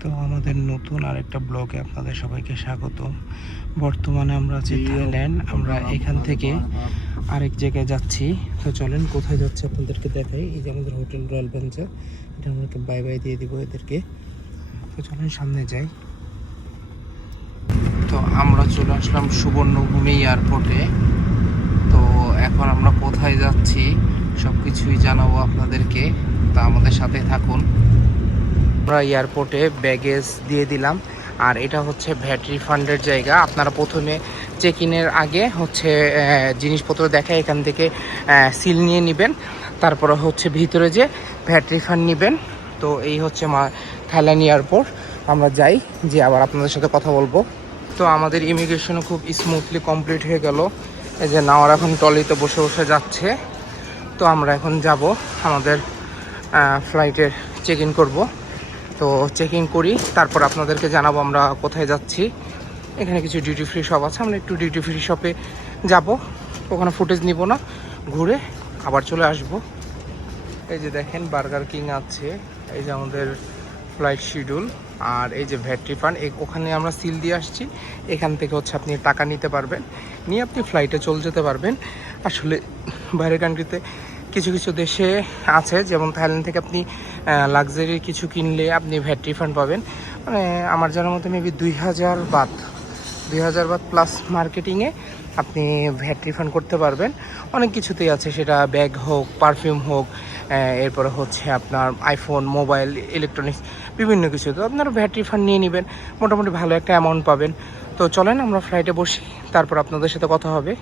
তো আমাদের নতুন আরেকটা ব্লগে আপনাদের সবাইকে স্বাগত। বর্তমানে আমরা আছি থাইল্যান্ড। আমরা এখান থেকে আরেক জায়গায় যাচ্ছি। তো চলেন কোথায় যাচ্ছে আপনাদেরকে দেখাই। এই যে আমাদের হোটেল রয়্যাল বেঞ্চে, এটা আমাকে বাই বাই দিয়ে দিব এদেরকে। তো চলেন সামনে যাই। তো আমরা চলে আসলাম সুবর্ণভূমি এয়ারপোর্টে। তো এখন আমরা কোথায় যাচ্ছি সব কিছুই জানাবো আপনাদেরকে, তা আমাদের সাথে থাকুন। আমরা এয়ারপোর্টে ব্যাগেজ দিয়ে দিলাম, আর এটা হচ্ছে ভ্যাট রিফান্ডের জায়গা। আপনারা প্রথমে চেক ইনের আগে হচ্ছে জিনিসপত্র দেখে এখান থেকে সিল নিয়ে নেবেন, তারপরে হচ্ছে ভিতরে যে ভ্যাট রিফান্ড নেবেন। তো এই হচ্ছে থাইল্যান্ড এয়ারপোর্ট। আমরা যাই, যে আবার আপনাদের সাথে কথা বলবো। তো আমাদের ইমিগ্রেশনও খুব স্মুথলি কমপ্লিট হয়ে গেল। এই যে নাওয়ার এখন ট্রলিতে বসে বসে যাচ্ছে। তো আমরা এখন যাব আমাদের ফ্লাইটের চেক ইন করবো। তো চেক ইন করি, তারপর আপনাদেরকে জানাবো আমরা কোথায় যাচ্ছি। এখানে কিছু ডিউটি ফ্রি শপ আছে, আমরা একটু ডিউটি ফ্রি শপে যাব। ওখানে ফুটেজ নিব না, ঘুরে আবার চলে আসব। এই যে দেখেন বার্গার কিং আছে, এই যে আমাদের ফ্লাইট শিডিউল, আর এই যে ভ্যাট রিফান্ড। ওখানে আমরা সিল দিয়ে আসছি। এখান থেকে হচ্ছে আপনি টাকা নিতে পারবেন, নিয়ে আপনি ফ্লাইটে চলে যেতে পারবেন। আসলে বাইরের কান্ট্রিতে কিছু কিছু দেশে আছে, যেমন থাইল্যান্ড থেকে আপনি লাক্সারি কিছু কিনলে আপনি ভ্যাট রিফান্ড পাবেন। মানে আমার জানার মতো মেবি 2000 বাত প্লাস মার্কেটিংয়ে আপনি ভ্যাট রিফান্ড করতে পারবেন। অনেক কিছুতেই আছে, সেটা ব্যাগ হোক, পারফিউম হোক, এরপরে হচ্ছে আপনার আইফোন, মোবাইল, ইলেকট্রনিক্স, বিভিন্ন কিছু। তো আপনারা ভ্যাট রিফান্ড নিয়ে নেবেন, মোটামুটি ভালো একটা অ্যামাউন্ট পাবেন। তো চলেন আমরা ফ্লাইটে বসি, তারপর আপনাদের সাথে কথা হবে।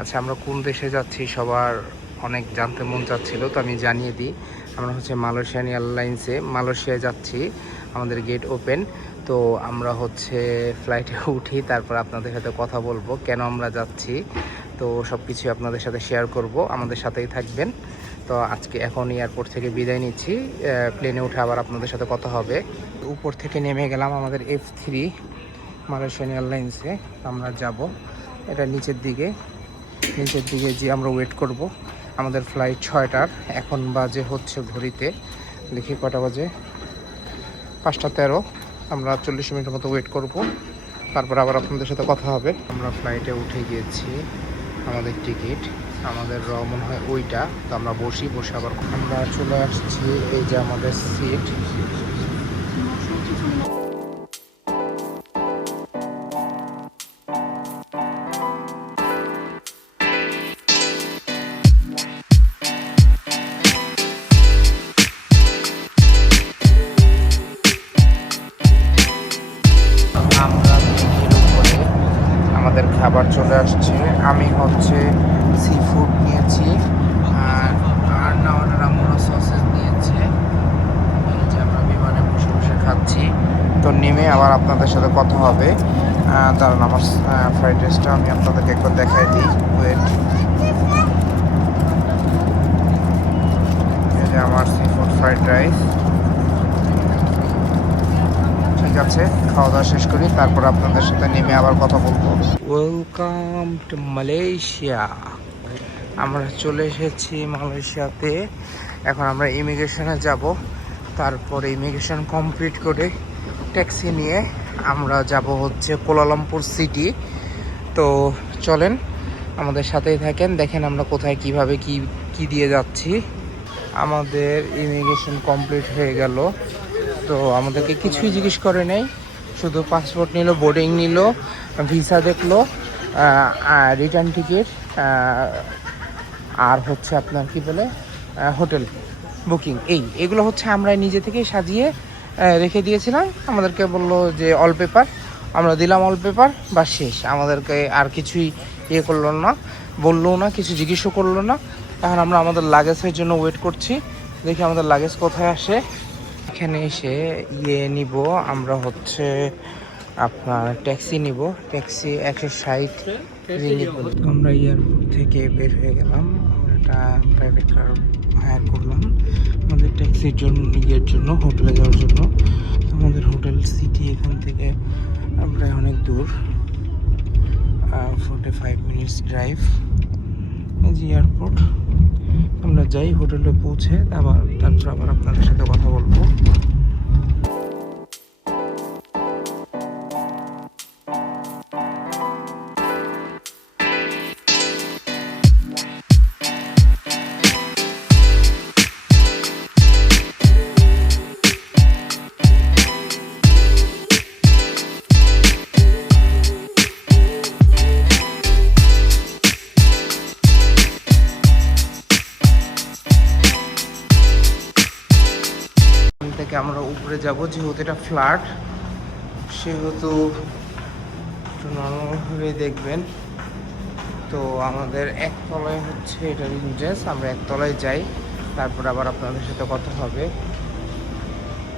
আচ্ছা, আমরা কোন দেশে যাচ্ছি সবার অনেক জানতে মন চাচ্ছিল, তো আমি জানিয়ে দিই। আমরা হচ্ছে মালয়েশিয়ান এয়ারলাইন্সে মালয়েশিয়ায় যাচ্ছি। আমাদের গেট ওপেন। তো আমরা হচ্ছে ফ্লাইটে উঠি, তারপর আপনাদের সাথে কথা বলবো কেন আমরা যাচ্ছি। তো সব কিছু আপনাদের সাথে শেয়ার করব, আমাদের সাথেই থাকবেন। তো আজকে এখন এয়ারপোর্ট থেকে বিদায় নিচ্ছি, প্লেনে উঠে আবার আপনাদের সাথে কথা হবে। উপর থেকে নেমে গেলাম আমাদের F3 মালয়েশিয়ান এয়ারলাইন্সে। আমরা যাব এটা নিচের দিকে যে আমরা ওয়েট করব। আমাদের ফ্লাইট 6টার, এখন বাজে হচ্ছে ঘড়িতে, দেখি কটা বাজে, 5টা 13। আমরা 40 মিনিটের মতো ওয়েট করব, তারপর আবার আপনাদের সাথে কথা হবে। আমরা ফ্লাইটে উঠে গিয়েছি, আমাদের টিকিট আমাদের মনে হয় ওইটা। তো আমরা বসে আবার আমরা চলে আসছি। এই যে আমাদের সিট। আমাদের খাবার চলে আসছে। আমি হচ্ছে সি ফুড নিয়েছি, আর নাওয়ার আমরা সসেস নিয়েছে। এই যে আমরা বিমানে বসে বসে খাচ্ছি। তো নেমে আবার আপনাদের সাথে কথা হবে। কারণ আমার ফ্রাইড রাইসটা আমি আপনাদেরকে একবার দেখাই দিই। ওয়েট, এই যে আমার সি ফুড ফ্রাইড রাইস। ঠিক আছে, খাওয়া দাওয়া শেষ করি, তারপর আপনাদের সাথে নেমে আবার কথা বলবো। Welcome to Malaysia. আমরা চলে এসেছি মালয়েশিয়াতে। এখন আমরা ইমিগ্রেশনে যাব, তারপরে ইমিগ্রেশন কমপ্লিট করে ট্যাক্সি নিয়ে আমরা যাব হচ্ছে কুয়ালালামপুর সিটি। তো চলেন আমাদের সাথেই থাকেন, দেখেন আমরা কোথায় কিভাবে কি দিয়ে যাচ্ছি। আমাদের ইমিগ্রেশন কমপ্লিট হয়ে গেল। তো আমাদেরকে কিছুই জিজ্ঞেস করে নেই, শুধু পাসপোর্ট নিল, বোর্ডিং নিল, ভিসা দেখলো, রিটার্ন টিকিট, আর হচ্ছে আপনার কি বলে হোটেল বুকিং। এগুলো হচ্ছে আমরা নিজে থেকেই সাজিয়ে রেখে দিয়েছিলাম। আমাদেরকে বললো যে অল পেপার, আমরা দিলাম অল পেপার, বা শেষ। আমাদেরকে আর কিছুই করলো না, বললো না, কিছু জিজ্ঞেসও করলো না। এখন আমরা আমাদের লাগেজের জন্য ওয়েট করছি, দেখি আমাদের লাগেজ কোথায় আসে। এখানে এসে নিব আমরা হচ্ছে আপনার ট্যাক্সি নিব। Taxi 160 ringgit. আমরা এয়ারপোর্ট থেকে বের হয়ে গেলাম, আমরা একটা প্রাইভেট কার হায়ার করলাম আমাদের ট্যাক্সির জন্য, জন্য হোটেলে যাওয়ার জন্য। আমাদের হোটেল সিটি এখান থেকে আমরা অনেক দূর, 45 মিনিটস ড্রাইভ। এই যে এয়ারপোর্ট, আমরা যাই হোটেলে পৌঁছে তারপর আবার আপনাদের সাথে কথা বলবো। যাব, যেহেতু এটা ফ্ল্যাট সেহেতু একটু নর্মালভাবে দেখবেন। তো আমাদের একতলায় হচ্ছে এটা রিঞ্জেস, আমরা একতলায় যাই, তারপর আবার আপনাদের সাথে কথা হবে।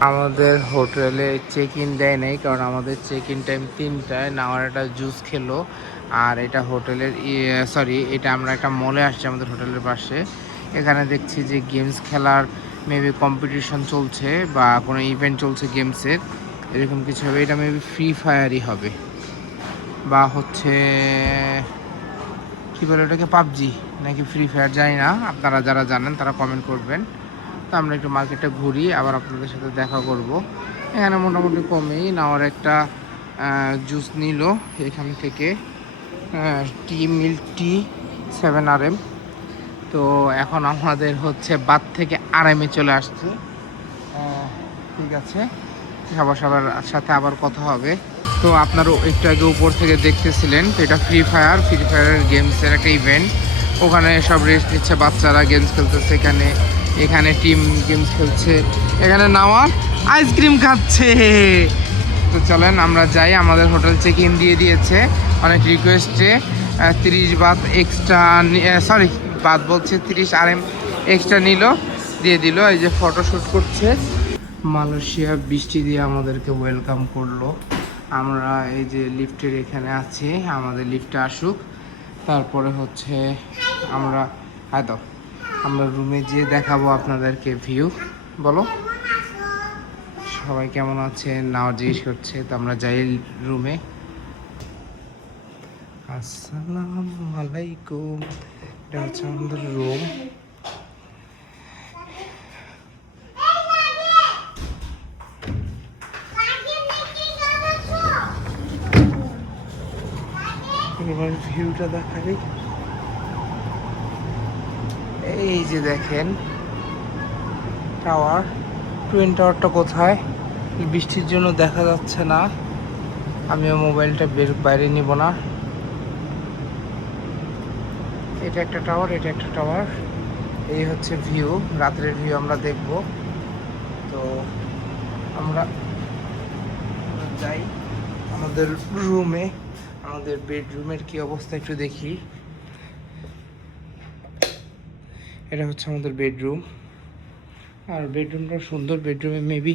আমাদের হোটেলে চেক ইন দেয় নাই, কারণ আমাদের চেক ইন টাইম 3টায়। নাওয়ার একটা জুস খেলো, আর এটা হোটেলের সরি, এটা আমরা একটা মলে আসছি আমাদের হোটেলের পাশে। এখানে দেখছি যে গেমস খেলার মেবি কম্পিটিশন চলছে বা কোনো ইভেন্ট চলছে গেমসের, এরকম কিছু হবে। এটা মেবি ফ্রি ফায়ারই হবে, বা হচ্ছে কী বলে ওটাকে, পাবজি নাকি ফ্রি ফায়ার, জানি না। আপনারা যারা জানেন তারা কমেন্ট করবেন। তো আমরা একটু মার্কেটটা ঘুরি, আবার আপনাদের সাথে দেখা করব। এখানে মোটামুটি কমেই নেওয়ার একটা জুস নিল এখান থেকে, টি মিল্ক টি 7RM। তো এখন আমাদের হচ্ছে বাদ থেকে আরামে চলে আসছে। ঠিক আছে, সবার সাথে আবার কথা হবে। তো আপনারও একটু আগে উপর থেকে দেখতেছিলেন, তো এটা ফ্রি ফায়ারের গেমসের একটা ইভেন্ট। ওখানে সব রেস্ট নিচ্ছে বাচ্চারা, গেমস খেলতেছে। এখানে টিম গেমস খেলছে, এখানে নেওয়ার আইসক্রিম খাচ্ছে। তো চলেন আমরা যাই, আমাদের হোটেল চেক ইন দিয়ে দিয়েছে অনেক রিকোয়েস্টে। 30 বাত এক্সট্রা, সরি বাত বলছে 30 RM এক্সট্রা দিয়ে দিল। এই যে ফটোশ্যুট করছে। মালয়েশিয়া বৃষ্টি দিয়ে আমাদেরকে ওয়েলকাম করলো। আমরা এই যে লিফটের এখানে আছি, আমাদের লিফটে আসুক, তারপরে হচ্ছে আমরা রুমে যেয়ে দেখাবো আপনাদেরকে ভিউ। বলো সবাই কেমন আছে, নাও জিজ্ঞেস করছে। তো আমরা যাই রুমে। আসসালামু আলাইকুম, এটা হচ্ছে আমাদের রুম। এবার ভিউটা দেখাই। এই যে দেখেন টাওয়ার, টুইন টাওয়ারটা কোথায়, বৃষ্টির জন্য দেখা যাচ্ছে না। আমিও মোবাইলটা বাইরে নিব না। এটা একটা টাওয়ার, এই হচ্ছে ভিউ, রাত্রের ভিউ আমরা দেখব। তো আমরা যাই আমাদের রুমে। আমাদের বেডরুমের কি অবস্থা একটু দেখি। এটা হচ্ছে আমাদের বেডরুম, আর বেডরুমটা সুন্দর। বেডরুমে মেবি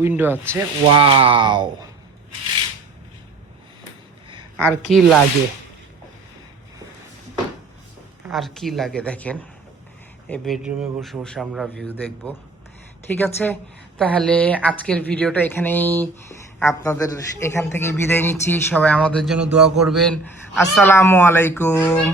উইন্ডো আছে। ওয়াও, আর কি লাগে দেখেন। এই বেডরুমে বসে বসে আমরা ভিউ দেখব। ঠিক আছে, তাহলে আজকের ভিডিওটা আপনাদের এখান থেকেই বিদায় নিচ্ছি। সবাই আমাদের জন্য দোয়া করবেন। আসসালামু আলাইকুম।